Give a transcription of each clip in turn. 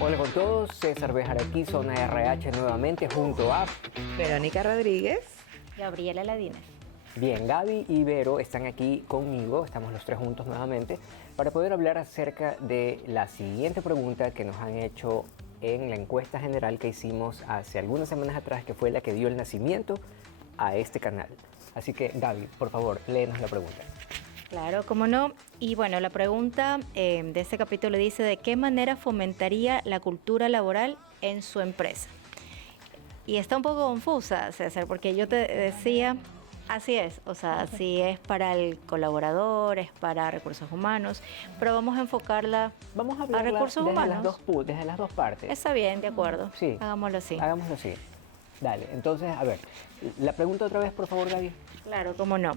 Hola con todos, César Bejar aquí, Zona RH nuevamente junto a... Verónica Rodríguez. Gabriela Ladines. Bien, Gaby y Vero están aquí conmigo, estamos los tres juntos nuevamente, para poder hablar acerca de la siguiente pregunta que nos han hecho en la encuesta general que hicimos hace algunas semanas atrás, que fue la que dio el nacimiento a este canal. Así que, Gaby, por favor, léenos la pregunta. Claro, cómo no. Y bueno, la pregunta de este capítulo dice: ¿de qué manera fomentaría la cultura laboral en su empresa? Y está un poco confusa, César, porque yo te decía, así es, o sea, si es para el colaborador, es para recursos humanos, pero vamos a enfocarla Vamos a a hablar recursos humanos. desde las dos partes. Está bien, de acuerdo. Sí. Hagámoslo así. Hagámoslo así. Dale, entonces, a ver, la pregunta otra vez, por favor, Gaby. Claro, cómo no.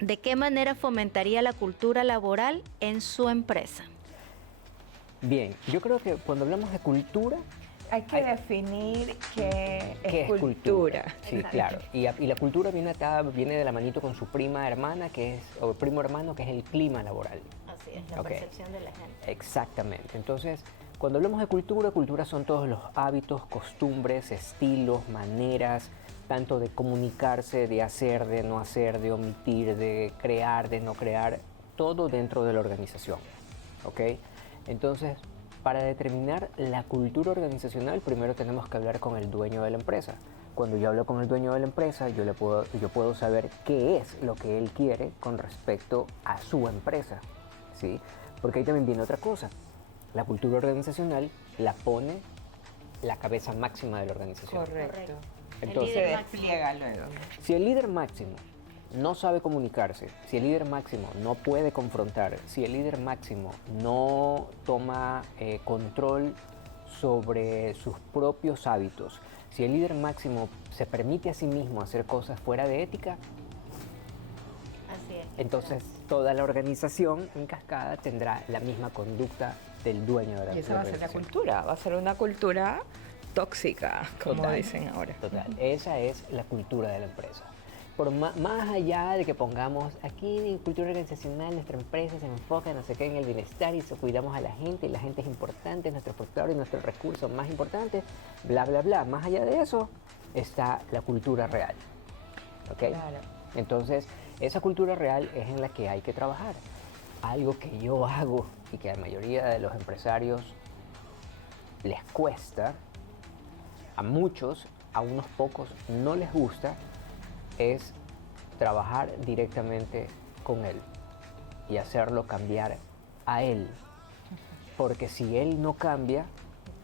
¿De qué manera fomentaría la cultura laboral en su empresa? Bien, yo creo que cuando hablamos de cultura, Hay que definir qué ¿qué es cultura. Sí, Exacto. claro. Y la cultura viene de la manito con su prima hermana, o primo hermano, que es el clima laboral. Así es, la Ok. percepción de la gente. Exactamente. Entonces, cuando hablamos de cultura, cultura son todos los hábitos, costumbres, estilos, maneras, tanto de comunicarse, de hacer, de no hacer, de omitir, de crear, de no crear, todo dentro de la organización. ¿Ok? Entonces, para determinar la cultura organizacional, primero tenemos que hablar con el dueño de la empresa. Cuando yo hablo con el dueño de la empresa, yo puedo saber qué es lo que él quiere con respecto a su empresa, ¿sí? Porque ahí también viene otra cosa. La cultura organizacional la pone la cabeza máxima de la organización. Correcto. Entonces, Se líder despliega luego. si el líder máximo no sabe comunicarse, si el líder máximo no puede confrontar, si el líder máximo no toma control sobre sus propios hábitos, si el líder máximo se permite a sí mismo hacer cosas fuera de ética, Así es. entonces toda la organización en cascada tendrá la misma conducta del dueño de la Y esa va a ser la organización. cultura. Va a ser una cultura tóxica, como Total. dicen ahora. Total, esa es la cultura de la empresa. Más allá de que pongamos aquí en cultura organizacional, nuestra empresa se enfoca, no sé qué, en el bienestar y cuidamos a la gente, y la gente es importante, es nuestro factor y nuestro recurso más importante, bla, bla, bla. Más allá de eso está la cultura real. ¿Ok? Claro. Entonces, esa cultura real es en la que hay que trabajar. Algo que yo hago y que a la mayoría de los empresarios les cuesta, a muchos, a unos pocos no les gusta, es trabajar directamente con él y hacerlo cambiar a él. Porque si él no cambia,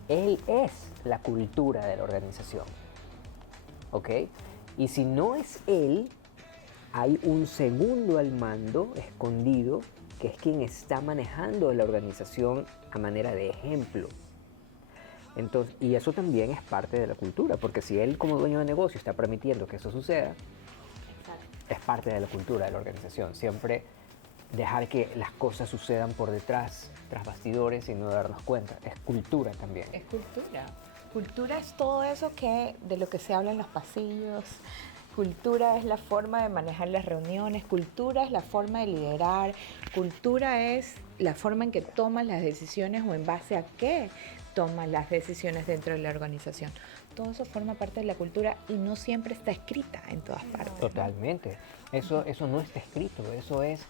él es la cultura de la organización. ¿Ok? Y si no es él, hay un segundo al mando escondido que es quien está manejando la organización a manera de ejemplo. Entonces, y eso también es parte de la cultura, porque si él como dueño de negocio está permitiendo que eso suceda, es parte de la cultura de la organización. Siempre dejar que las cosas sucedan por detrás, tras bastidores y no darnos cuenta. Es cultura también. Es cultura. Cultura es todo eso de lo que se habla en los pasillos. Cultura es la forma de manejar las reuniones. Cultura es la forma de liderar. Cultura es la forma en que tomas las decisiones o en base a qué tomas las decisiones dentro de la organización. Todo eso forma parte de la cultura y no siempre está escrita en todas partes. Totalmente. Eso no está escrito, eso es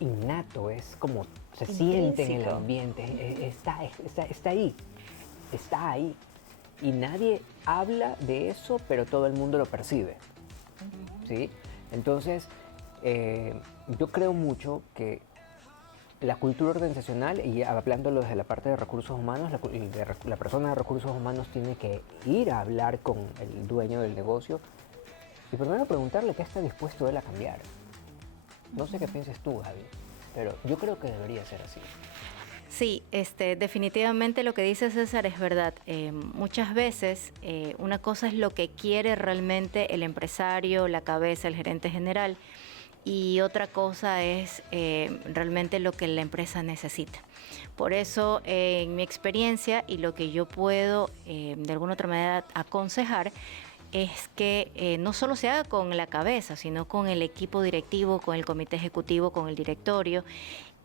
innato, es como se siente en el Intrínseco. ambiente, está ahí. Y nadie habla de eso, pero todo el mundo lo percibe. ¿Sí? Entonces, yo creo mucho que la cultura organizacional, y hablándolo desde la parte de recursos humanos, la persona de recursos humanos tiene que ir a hablar con el dueño del negocio y primero preguntarle qué está dispuesto él a cambiar. No sé qué piensas tú, Javi, pero yo creo que debería ser así. Sí, definitivamente lo que dice César es verdad. Muchas veces una cosa es lo que quiere realmente el empresario, la cabeza, el gerente general, y otra cosa es realmente lo que la empresa necesita. Por eso, en mi experiencia y lo que yo puedo de alguna otra manera aconsejar es que no solo se haga con la cabeza, sino con el equipo directivo, con el comité ejecutivo, con el directorio,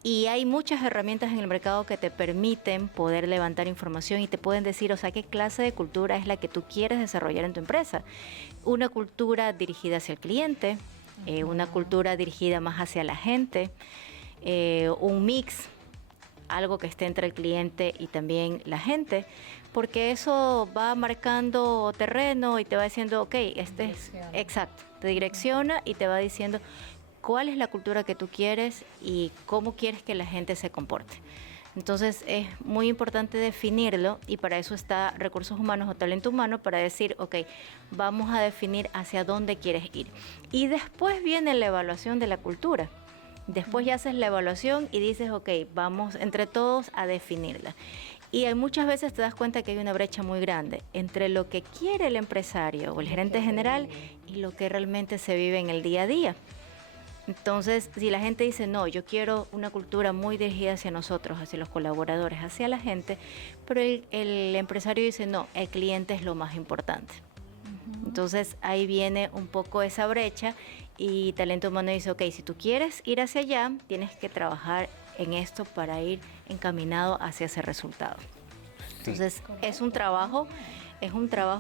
Y hay muchas herramientas en el mercado que te permiten poder levantar información y te pueden decir, o sea, qué clase de cultura es la que tú quieres desarrollar en tu empresa. Una cultura dirigida hacia el cliente, una cultura dirigida más hacia la gente, un mix, algo que esté entre el cliente y también la gente, porque eso va marcando terreno y te va diciendo, ok, este es exacto, te direcciona y te va diciendo cuál es la cultura que tú quieres y cómo quieres que la gente se comporte. Entonces es muy importante definirlo y para eso está recursos humanos o talento humano para decir, ok, vamos a definir hacia dónde quieres ir. Y después viene la evaluación de la cultura. Después ya haces la evaluación y dices, ok, vamos entre todos a definirla. Y muchas veces te das cuenta que hay una brecha muy grande entre lo que quiere el empresario o el gerente general y lo que realmente se vive en el día a día. Entonces, si la gente dice, no, yo quiero una cultura muy dirigida hacia nosotros, hacia los colaboradores, hacia la gente, pero el empresario dice, no, el cliente es lo más importante. Entonces, ahí viene un poco esa brecha y talento humano dice, ok, si tú quieres ir hacia allá, tienes que trabajar en esto para ir encaminado hacia ese resultado. Sí. Entonces, es un trabajo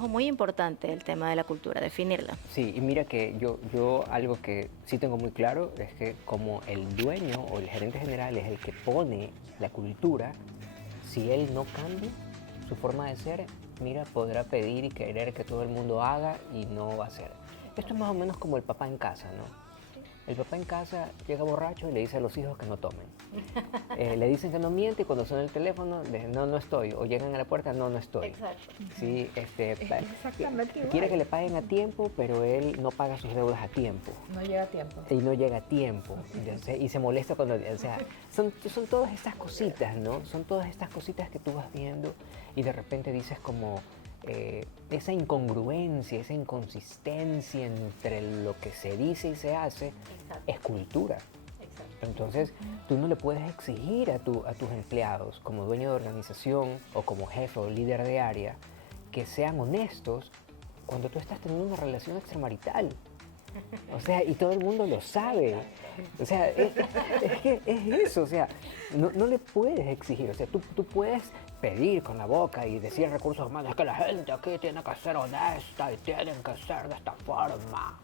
muy importante el tema de la cultura, definirla. Sí, y mira que yo algo que sí tengo muy claro es que como el dueño o el gerente general es el que pone la cultura, si él no cambia su forma de ser, mira, podrá pedir y querer que todo el mundo haga y no va a hacer. Esto es más o menos como el papá en casa, ¿no? El papá en casa llega borracho y le dice a los hijos que no tomen. Le dicen que no miente y cuando suena el teléfono, le dicen, no, no estoy. O llegan a la puerta, no, no estoy. Exacto. Sí, Exactamente igual. quiere que le paguen a tiempo, pero él no paga sus deudas a tiempo. No llega a tiempo. Y no llega a tiempo. Y se molesta cuando... O sea, son todas estas cositas, ¿no? Son todas estas cositas que tú vas viendo y de repente dices como... esa incongruencia, esa inconsistencia entre lo que se dice y se hace, es cultura. Entonces, tú no le puedes exigir a tus empleados, como dueño de organización o como jefe o líder de área, que sean honestos cuando tú estás teniendo una relación extramarital. O sea, y todo el mundo lo sabe. O sea, es que es eso. O sea, no le puedes exigir. O sea, tú puedes pedir con la boca y decir a recursos humanos que la gente aquí tiene que ser honesta y tienen que ser de esta forma.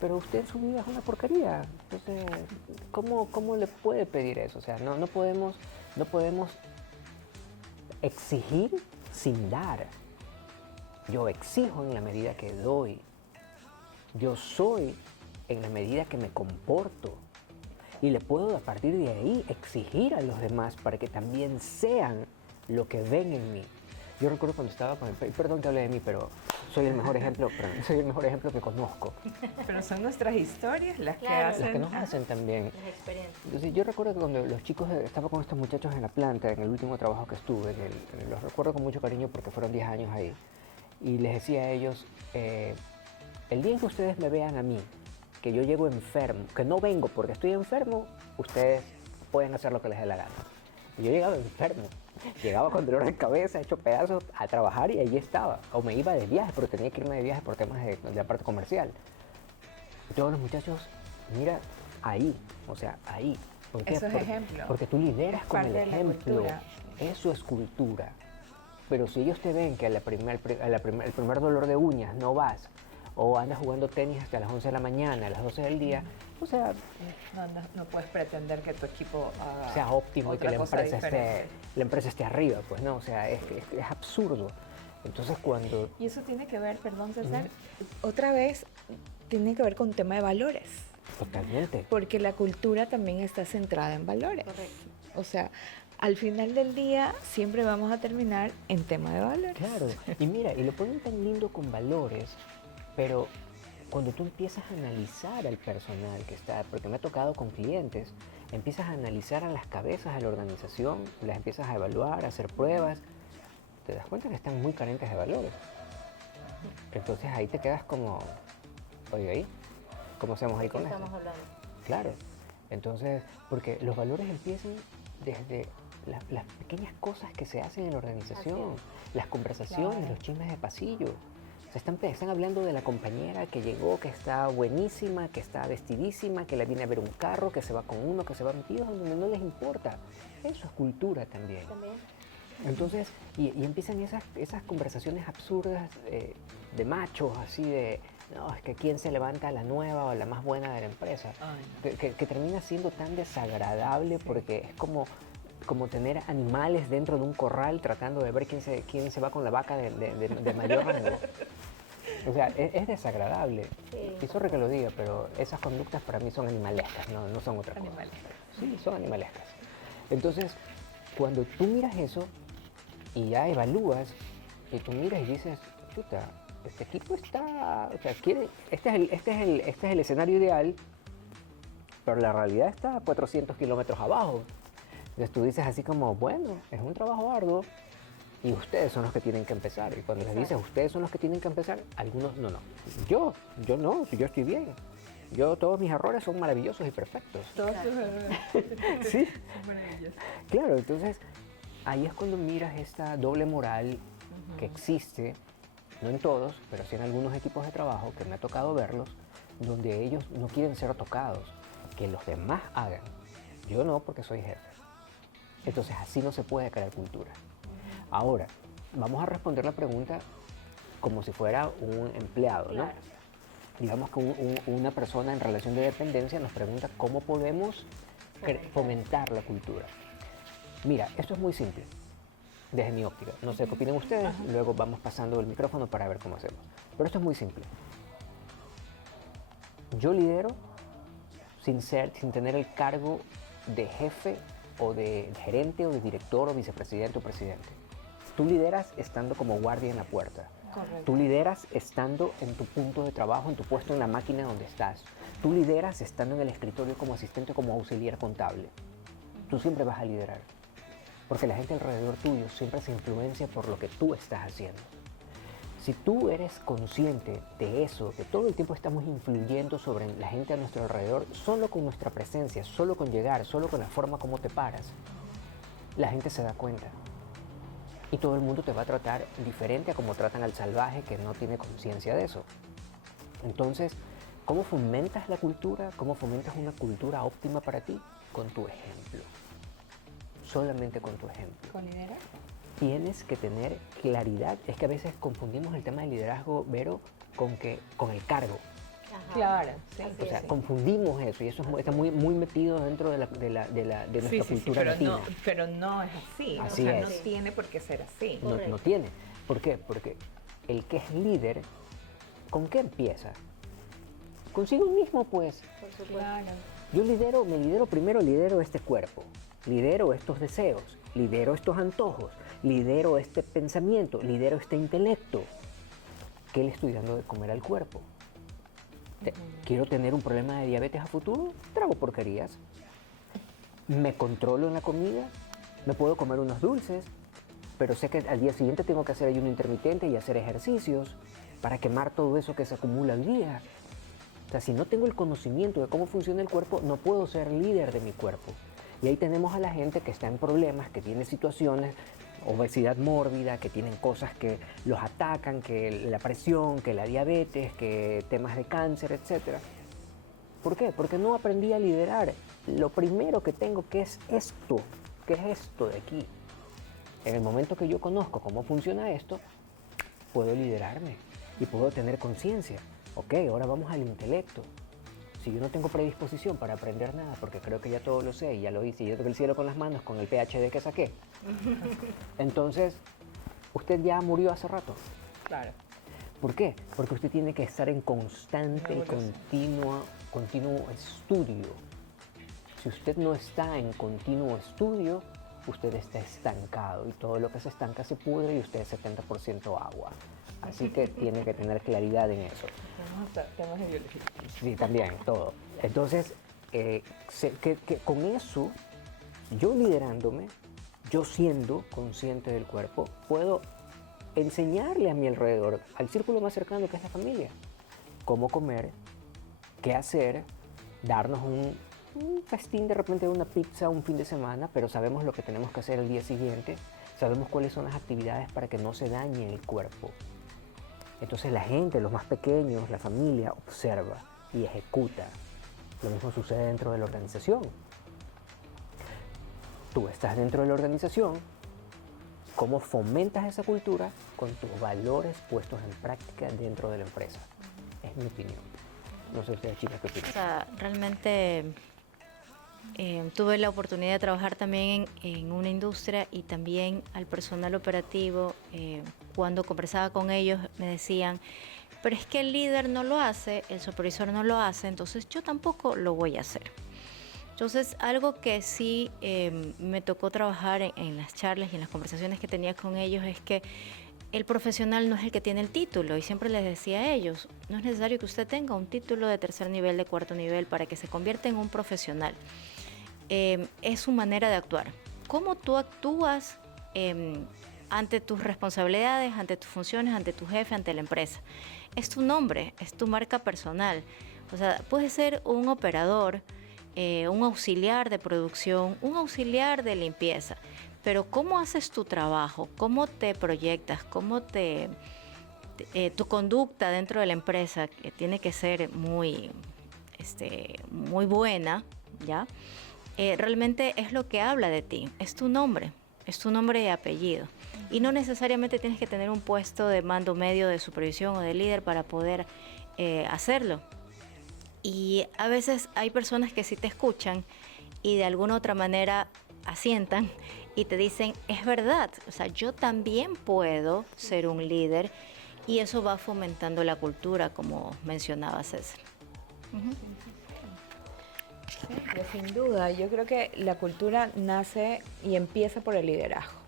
Pero usted en su vida es una porquería. Entonces, ¿cómo le puede pedir eso? O sea, no podemos exigir sin dar. Yo exijo en la medida que doy. Yo soy en la medida que me comporto. Y le puedo a partir de ahí exigir a los demás para que también sean lo que ven en mí. Yo recuerdo cuando estaba con el... Perdón que hable de mí, pero soy el mejor ejemplo que conozco. Pero son nuestras historias las que Claro. hacen. Las que nos hacen también. Las experiencias. Entonces, yo recuerdo que cuando los chicos, estaba con estos muchachos en la planta, en el último trabajo que estuve, los recuerdo con mucho cariño porque fueron 10 años ahí, y les decía a ellos, el día en que ustedes me vean a mí, que yo llego enfermo, que no vengo porque estoy enfermo, ustedes pueden hacer lo que les dé la gana. Y yo llegaba enfermo, llegaba con dolor de cabeza, hecho pedazos a trabajar y allí estaba. O me iba de viaje, porque tenía que irme de viaje por temas de la parte comercial. Y todos los muchachos, mira, ahí, o sea, ahí. ¿Por qué? Eso es ejemplo. Porque tú lideras Es con parte el de la ejemplo. cultura. Eso es cultura. Pero si ellos te ven que el primer dolor de uñas no vas, o andas jugando tenis hasta las 11 de la mañana, a las 12 del día, o sea, No puedes pretender que tu equipo haga sea óptimo y que otra cosa diferente. la empresa esté arriba, pues no, o sea, es absurdo. Entonces cuando... Y eso tiene que ver, perdón César, otra vez tiene que ver con un tema de valores. Totalmente. Porque la cultura también está centrada en valores. Correcto. O sea, al final del día siempre vamos a terminar en tema de valores. Claro, y mira, y lo ponen tan lindo con valores, pero cuando tú empiezas a analizar al personal que está, porque me ha tocado con clientes, empiezas a analizar a las cabezas de la organización, las empiezas a evaluar, a hacer pruebas, te das cuenta que están muy carentes de valores. Entonces ahí te quedas como, oye, ahí, ¿cómo hacemos ahí ¿Qué con esto? estamos hablando? Claro, entonces, porque los valores empiezan desde las pequeñas cosas que se hacen en la organización, las conversaciones, Claro. los chismes de pasillo. O están hablando de la compañera que llegó, que está buenísima, que está vestidísima, que la viene a ver un carro, que se va con uno, que se va metido donde no les importa. Eso es cultura también. Entonces, y empiezan esas conversaciones absurdas de machos, así de, no, es que quién se levanta la nueva o la más buena de la empresa, que termina siendo tan desagradable porque es como tener animales dentro de un corral tratando de ver quién se va con la vaca de mayor rango. O sea, es desagradable. Y sorry que lo diga, pero esas conductas para mí son animalescas, no son otra cosa. Sí, son animalescas. Entonces, cuando tú miras eso y ya evalúas, y tú miras y dices, chuta, este equipo está, o sea, este es el escenario ideal, pero la realidad está a 400 kilómetros abajo. Entonces tú dices así como, bueno, es un trabajo arduo y ustedes son los que tienen que empezar. Y cuando les dices, ustedes son los que tienen que empezar, algunos, no. Yo no, yo estoy bien. Todos mis errores son maravillosos y perfectos. Todos sus errores. Sí. Son maravillosos. Claro, entonces ahí es cuando miras esta doble moral que existe, no en todos, pero sí en algunos equipos de trabajo que me ha tocado verlos, donde ellos no quieren ser tocados, que los demás hagan. Yo no, porque soy jefe. Entonces así no se puede crear cultura. Ahora, vamos a responder la pregunta como si fuera un empleado, ¿no? Claro. Digamos que una persona en relación de dependencia nos pregunta cómo podemos fomentar la cultura. Mira, esto es muy simple, desde mi óptica. No sé qué opinan ustedes, luego vamos pasando el micrófono para ver cómo hacemos. Pero esto es muy simple. Yo lidero sin tener el cargo de jefe o de gerente o de director o vicepresidente o presidente. Tú lideras estando como guardia en la puerta. Correcto. Tú lideras estando en tu punto de trabajo, en tu puesto en la máquina donde estás. Tú lideras estando en el escritorio como asistente, como auxiliar contable. Tú siempre vas a liderar. Porque la gente alrededor tuyo siempre se influencia por lo que tú estás haciendo. Si tú eres consciente de eso, que todo el tiempo estamos influyendo sobre la gente a nuestro alrededor, solo con nuestra presencia, solo con llegar, solo con la forma como te paras, la gente se da cuenta. Y todo el mundo te va a tratar diferente a como tratan al salvaje que no tiene conciencia de eso. Entonces, ¿cómo fomentas la cultura? ¿Cómo fomentas una cultura óptima para ti? Con tu ejemplo. Solamente con tu ejemplo. ¿Con liderazgo? Tienes que tener claridad. Es que a veces confundimos el tema del liderazgo, Vero, con el cargo. Claro, sí. O sea, confundimos eso y eso está muy metido dentro de nuestra cultura latina. Pero no es así. Así o sea, es. no tiene por qué ser así. No tiene. ¿Por qué? Porque el que es líder, ¿con qué empieza? Consigo mismo, pues. Claro. Yo lidero este cuerpo, lidero estos deseos, lidero estos antojos, lidero este pensamiento, lidero este intelecto. ¿Qué le estoy dando de comer al cuerpo? ¿Quiero tener un problema de diabetes a futuro? Trago porquerías. ¿Me controlo en la comida? ¿Me puedo comer unos dulces? Pero sé que al día siguiente tengo que hacer ayuno intermitente y hacer ejercicios para quemar todo eso que se acumula al día. O sea, si no tengo el conocimiento de cómo funciona el cuerpo, no puedo ser líder de mi cuerpo. Y ahí tenemos a la gente que está en problemas, que tiene situaciones, obesidad mórbida, que tienen cosas que los atacan, que la presión, que la diabetes, que temas de cáncer, etc. ¿Por qué? Porque no aprendí a liderar. Lo primero que tengo que es esto. ¿Qué es esto de aquí? En el momento que yo conozco cómo funciona esto, puedo liderarme y puedo tener conciencia. Ok, ahora vamos al intelecto. Si yo no tengo predisposición para aprender nada, porque creo que ya todo lo sé y ya lo hice, y yo toqué el cielo con las manos con el PhD que saqué, entonces usted ya murió hace rato. Claro. ¿Por qué? Porque usted tiene que estar en constante y continuo estudio. Si usted no está en continuo estudio, usted está estancado y todo lo que se estanca se pudre y usted es 70% agua. Así que tiene que tener claridad en eso. Temas de biología. Sí, también, todo. Entonces, con eso, yo liderándome, yo siendo consciente del cuerpo, puedo enseñarle a mi alrededor, al círculo más cercano que es la familia, cómo comer, qué hacer, darnos un festín de repente de una pizza un fin de semana, pero sabemos lo que tenemos que hacer el día siguiente, sabemos cuáles son las actividades para que no se dañe el cuerpo. Entonces la gente, los más pequeños, la familia, observa y ejecuta. Lo mismo sucede dentro de la organización. Tú estás dentro de la organización, ¿cómo fomentas esa cultura? Con tus valores puestos en práctica dentro de la empresa. Es mi opinión. No sé ustedes, chicas, qué O opinan. sea, realmente tuve la oportunidad de trabajar también en una industria y también al personal operativo. Cuando conversaba con ellos me decían, pero es que el líder no lo hace, el supervisor no lo hace, entonces yo tampoco lo voy a hacer. Entonces, algo que sí me tocó trabajar en las charlas y en las conversaciones que tenía con ellos es que el profesional no es el que tiene el título, y siempre les decía a ellos, no es necesario que usted tenga un título de tercer nivel, de cuarto nivel, para que se convierta en un profesional. Es su manera de actuar. ¿Cómo tú actúas ante tus responsabilidades, ante tus funciones, ante tu jefe, ante la empresa? Es tu nombre, es tu marca personal. O sea, puedes ser un operador, un auxiliar de producción, un auxiliar de limpieza, pero ¿cómo haces tu trabajo? ¿Cómo te proyectas? ¿Cómo tu conducta dentro de la empresa, que tiene que ser muy, muy buena, ¿ya? Realmente es lo que habla de ti, es tu nombre y apellido. Y no necesariamente tienes que tener un puesto de mando medio, de supervisión o de líder para poder hacerlo. Y a veces hay personas que sí te escuchan y de alguna otra manera asientan y te dicen, es verdad, o sea, yo también puedo ser un líder, y eso va fomentando la cultura, como mencionaba César. Sí, pues sin duda, yo creo que la cultura nace y empieza por el liderazgo.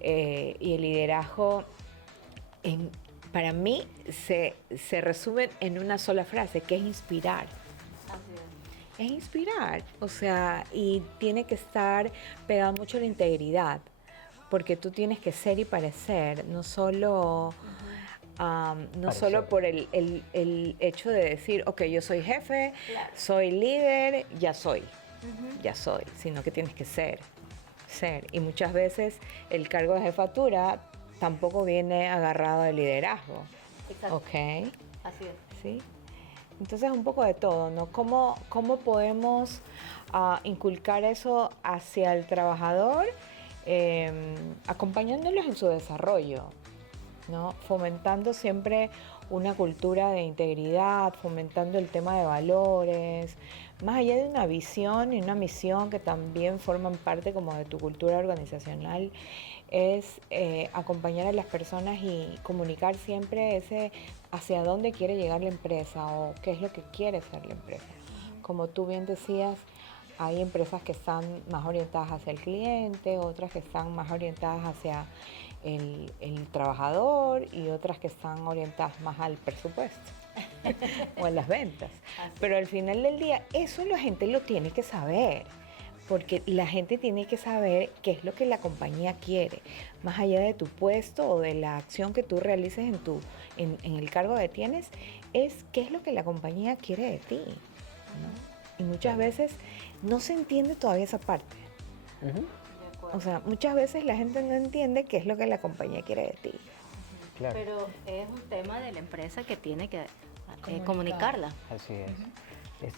Y el liderazgo, para mí, se resume en una sola frase, que es inspirar. Es inspirar, o sea, y tiene que estar pegado mucho a la integridad, porque tú tienes que ser y parecer, no solo... no solo por el hecho de decir, ok, yo soy jefe, soy líder, ya soy, sino que tienes que ser. Y muchas veces el cargo de jefatura tampoco viene agarrado de liderazgo. Exacto. Ok. Así es. ¿Sí? Entonces un poco de todo, ¿no? ¿Cómo podemos inculcar eso hacia el trabajador, acompañándolos en su desarrollo, ¿no? Fomentando siempre una cultura de integridad, fomentando el tema de valores, más allá de una visión y una misión que también forman parte como de tu cultura organizacional, es acompañar a las personas y comunicar siempre ese hacia dónde quiere llegar la empresa o qué es lo que quiere ser la empresa. Como tú bien decías, hay empresas que están más orientadas hacia el cliente, otras que están más orientadas hacia el trabajador y otras que están orientadas más al presupuesto o a las ventas. Pero al final del día, eso la gente lo tiene que saber, porque la gente tiene que saber qué es lo que la compañía quiere, más allá de tu puesto o de la acción que tú realices en el cargo que tienes, es qué es lo que la compañía quiere de ti, ¿no? Y muchas veces no se entiende todavía esa parte. O sea, muchas veces la gente no entiende qué es lo que la compañía quiere de ti. Claro. Pero es un tema de la empresa que tiene que comunicarla. Así es.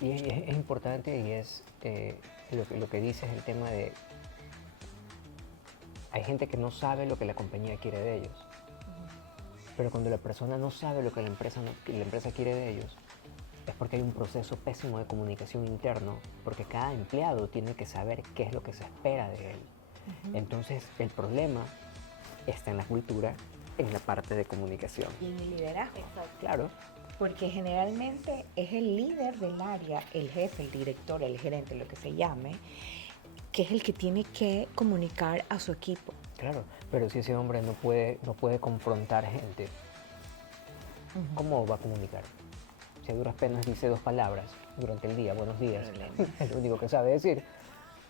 Es importante y es lo que dices, el tema de... Hay gente que no sabe lo que la compañía quiere de ellos. Pero cuando la persona no sabe lo que la empresa quiere de ellos, es porque hay un proceso pésimo de comunicación interno, porque cada empleado tiene que saber qué es lo que se espera de él. Entonces, el problema está en la cultura, en la parte de comunicación. Y en el liderazgo. Exacto. Claro. Porque generalmente es el líder del área, el jefe, el director, el gerente, lo que se llame, que es el que tiene que comunicar a su equipo. Claro, pero si ese hombre no puede confrontar gente, ¿cómo va a comunicar? Si a duras penas dice 2 palabras durante el día, buenos días, es lo único que sabe decir,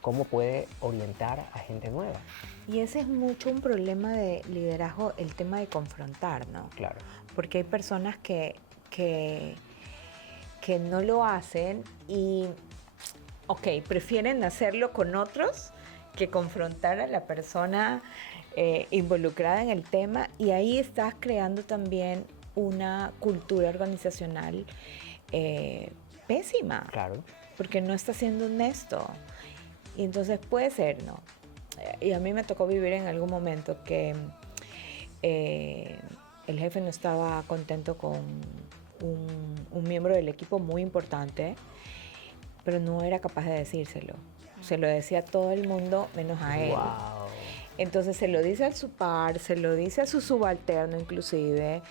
¿cómo puede orientar a gente nueva? Y ese es mucho un problema de liderazgo, el tema de confrontar, ¿no? Claro. Porque hay personas que no lo hacen y, ok, prefieren hacerlo con otros que confrontar a la persona involucrada en el tema, y ahí estás creando también una cultura organizacional pésima, Claro. porque no estás siendo honesto. Y entonces puede ser, ¿no? Y a mí me tocó vivir en algún momento que el jefe no estaba contento con un miembro del equipo muy importante, pero no era capaz de decírselo. Se lo decía a todo el mundo menos a él. Wow. Entonces se lo dice a su par, se lo dice a su subalterno inclusive,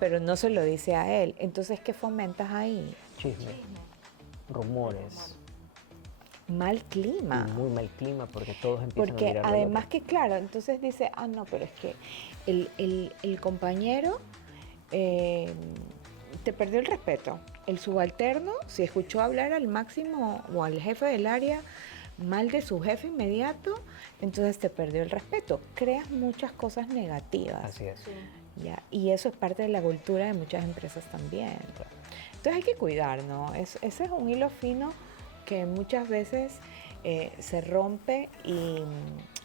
pero no se lo dice a él. Entonces, ¿qué fomentas ahí? Chisme. Rumores. Mal clima. Y muy mal clima porque todos empiezan a Porque mirar al además otro. que, claro, entonces dice, no, pero es que el compañero te perdió el respeto. El subalterno, si escuchó hablar al máximo o al jefe del área mal de su jefe inmediato, entonces te perdió el respeto. Creas muchas cosas negativas. Así es. ¿Ya? Y eso es parte de la cultura de muchas empresas también. Entonces hay que cuidar, ¿no? Ese es un hilo fino que muchas veces se rompe y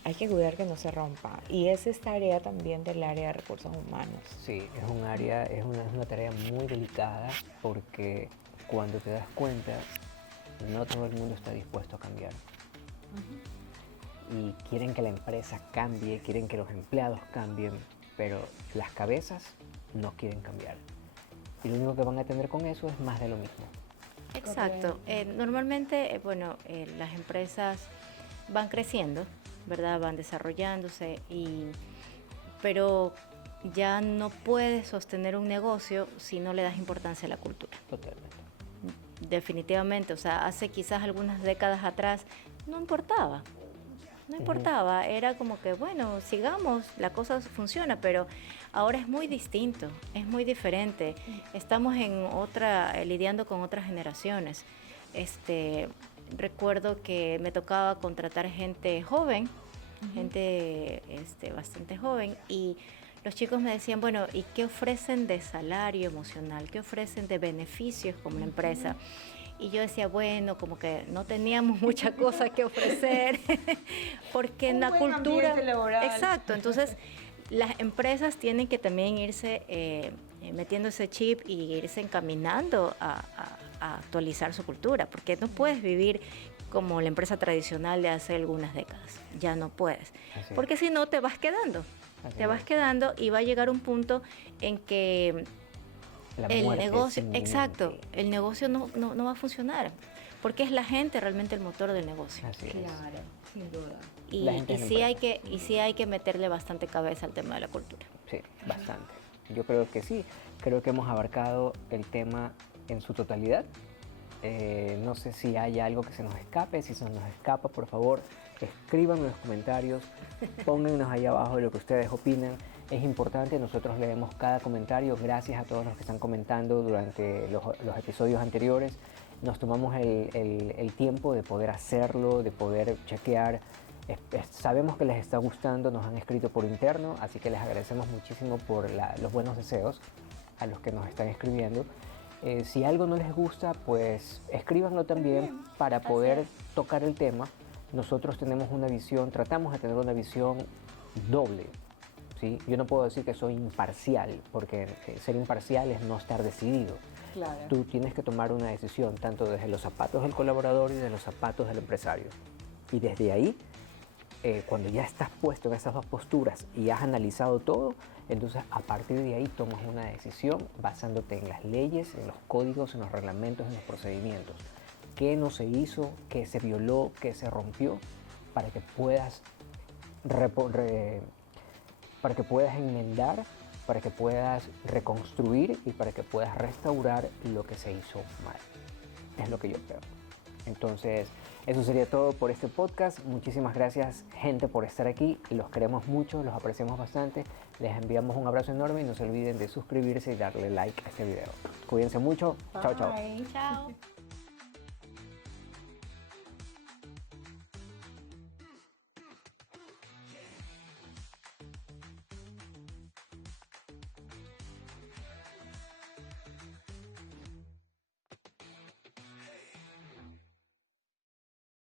hay que cuidar que no se rompa. Y esa es tarea también del área de recursos humanos. Sí, es un área, es una tarea muy delicada porque cuando te das cuenta, no todo el mundo está dispuesto a cambiar. Y quieren que la empresa cambie, quieren que los empleados cambien, pero las cabezas no quieren cambiar. Y lo único que van a tener con eso es más de lo mismo. Exacto. Normalmente, las empresas van creciendo, ¿verdad? Van desarrollándose, pero ya no puedes sostener un negocio si no le das importancia a la cultura. Totalmente. Definitivamente, o sea, hace quizás algunas décadas atrás no importaba. No importaba, era como que, bueno, sigamos, la cosa funciona, pero ahora es muy distinto, es muy diferente. Estamos lidiando con otras generaciones. Recuerdo que me tocaba contratar gente joven, gente bastante joven, y los chicos me decían, bueno, ¿y qué ofrecen de salario emocional? ¿Qué ofrecen de beneficios como la empresa? Y yo decía, bueno, como que no teníamos mucha cosa que ofrecer, porque en la cultura... Exacto, entonces las empresas tienen que también irse metiendo ese chip y irse encaminando a actualizar su cultura, porque no puedes vivir como la empresa tradicional de hace algunas décadas, ya no puedes, porque si no te vas quedando, y va a llegar un punto en que el negocio, exacto, el negocio no va a funcionar, porque es la gente realmente el motor del negocio. Así es. Claro, sin duda. Y sí hay que meterle bastante cabeza al tema de la cultura. Sí, bastante. Yo creo que sí. Creo que hemos abarcado el tema en su totalidad. No sé si hay algo que se nos escape. Si se nos escapa, por favor, escriban en los comentarios. Pónganos ahí abajo de lo que ustedes opinan. Es importante, nosotros leemos cada comentario. Gracias a todos los que están comentando durante los episodios anteriores. Nos tomamos el tiempo de poder hacerlo, de poder chequear. Sabemos que les está gustando, nos han escrito por interno, así que les agradecemos muchísimo por los buenos deseos a los que nos están escribiendo. Si algo no les gusta, pues escríbanlo también para poder tocar el tema. Nosotros tenemos una visión, tratamos de tener una visión doble. ¿Sí? Yo no puedo decir que soy imparcial, porque ser imparcial es no estar decidido. Claro. Tú tienes que tomar una decisión tanto desde los zapatos del colaborador y desde los zapatos del empresario. Y desde ahí, cuando ya estás puesto en esas dos posturas y has analizado todo, entonces a partir de ahí tomas una decisión basándote en las leyes, en los códigos, en los reglamentos, en los procedimientos. ¿Qué no se hizo? ¿Qué se violó? ¿Qué se rompió? Para que puedas enmendar, para que puedas reconstruir y para que puedas restaurar lo que se hizo mal. Es lo que yo creo. Entonces, eso sería todo por este podcast. Muchísimas gracias, gente, por estar aquí. Los queremos mucho, los apreciamos bastante. Les enviamos un abrazo enorme y no se olviden de suscribirse y darle like a este video. Cuídense mucho. Chao, chao. Chao.